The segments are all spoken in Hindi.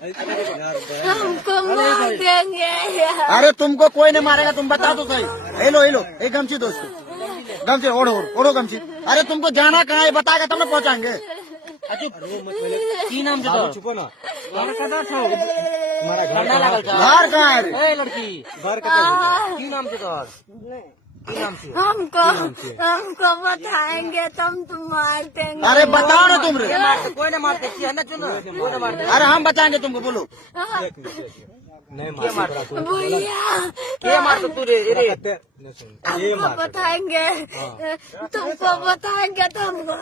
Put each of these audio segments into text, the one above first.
हमको मार देंगे। अरे तुमको कोई नहीं मारेगा, तुम बता तो सही। हेलो हेलो, एक गमछी दोस्तों, गमछी ओढ़ो ओढ़ो गमछी। अरे तुमको जाना कहाँ है बताएगा तब ना पहुँचाएंगे। की नाम से चुपो ना, घर कदा छौ तुम्हारा घर लागल छ घर कहाँ है रे? ए लड़की घर कहाँ की नाम से तोहर की नाम से हमको बताएंगे तुम मार देंगे। अरे बताओ ना तुम रे। कोई ना मारते की है ना चुन कोई ना मारते अरे हम बचाएंगे तुमको, बोलो। नहीं के मार भैया के मार तू रे रे हमको बताएंगे, तुमको बताएंगे तो हमको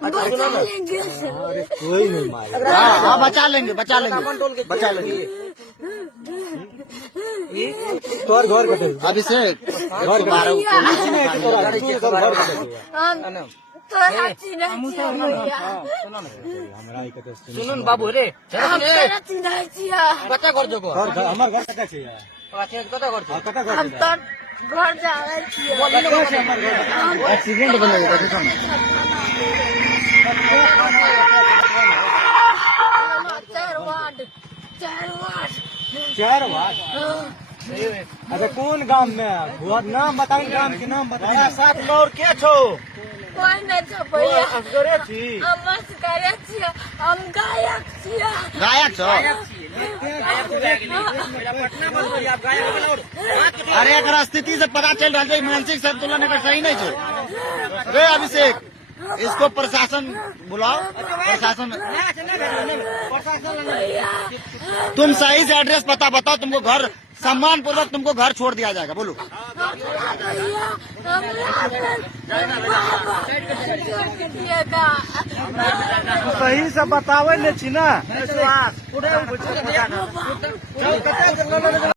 बचा लेंगे। अरे कोई नहीं मारेगा। हाँ हाँ बचा लेंगे बचा लेंगे बचा लेंगे। तोर घर कटे अभिषेक घर हम तोरा चिन्है छियै भैया, हमरा ई कते सुनुन बाबू रे हम तोरा चिन्है छियै। कता कर जगो घर हमर घर कते छै यार? अच्छा कता कर हां कते घर हम तो घर जाए छियै। एक्सीडेंट बन गया देखो ना। चार वार्ड। अच्छा कौन गांव में? बहुत नाम बताओ, गांव के नाम बताओ। साथ में और क्या छो? कोई नहीं छो भैया, असगरे छी। हम असगरे छियै, हम गायक छियै। गायक छो? अरे एक स्थिति से पता चल रहा है मानसिक संतुलन एकर सही नहीं छो। रे अभिषेक, इसको प्रशासन बुलाओ। प्रशासन तुम सही से एड्रेस पता बताओ, तुमको घर सम्मान पूर्वक तुमको घर छोड़ दिया जाएगा। बोलो। सही से बतावे ले छी ना।